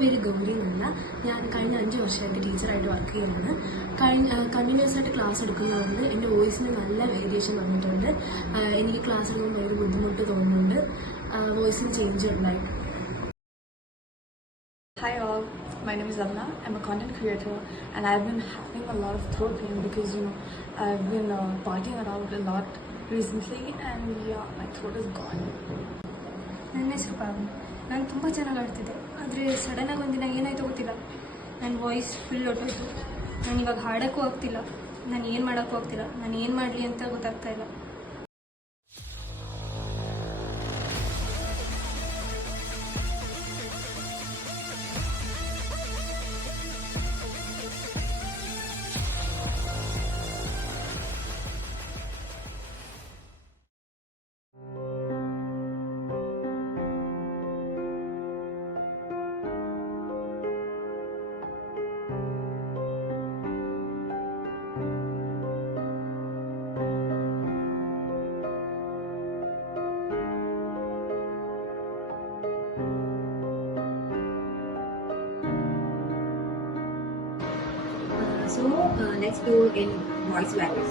പേര് ഗൗരി എന്നല്ല. ഞാൻ കഴിഞ്ഞ 5 വർഷമായിട്ട് ടീച്ചറായിട്ട് വർക്ക് ചെയ്യുകയാണ്. കണ്ടിന്യൂസ് ആയിട്ട് ക്ലാസ് എടുക്കുന്നതുകൊണ്ട് എൻ്റെ വോയിസിന് നല്ല വേരിയേഷൻ വന്നിട്ടുണ്ട്. എനിക്ക് ക്ലാസ് എടുക്കുമ്പോൾ ഭയങ്കര ബുദ്ധിമുട്ട് തോന്നുന്നുണ്ട്. വോയിസിന് ചേഞ്ച് ഉണ്ടായി. Hi all, my name is Avna. I'm a content creator and I've been having a lot of throat pain because I've been partying around a lot recently and yeah, my throat is gone. ನನ್ನ ಹೆಸರು ಪಾವನಿ. ನಾನು ತುಂಬ ಚೆನ್ನಾಗಿ ಆಡ್ತಿದ್ದೆ, ಆದರೆ ಸಡನ್ನಾಗಿ ಒಂದಿನ ಏನಾಯಿತು ಗೊತ್ತಿಲ್ಲ, ನನ್ನ ವಾಯ್ಸ್ ಫುಲ್ ಹೊಟ್ಟೋಯ್ತು. ನಾನು ಇವಾಗ ಹಾಡೋಕ್ಕೂ ಆಗ್ತಿಲ್ಲ, ನಾನು ಏನು ಮಾಡೋಕ್ಕೂ ಆಗ್ತಿಲ್ಲ, ನಾನು ಏನು ಮಾಡಲಿ ಅಂತ ಗೊತ್ತಾಗ್ತಾ ಇಲ್ಲ. So let's do in voice values.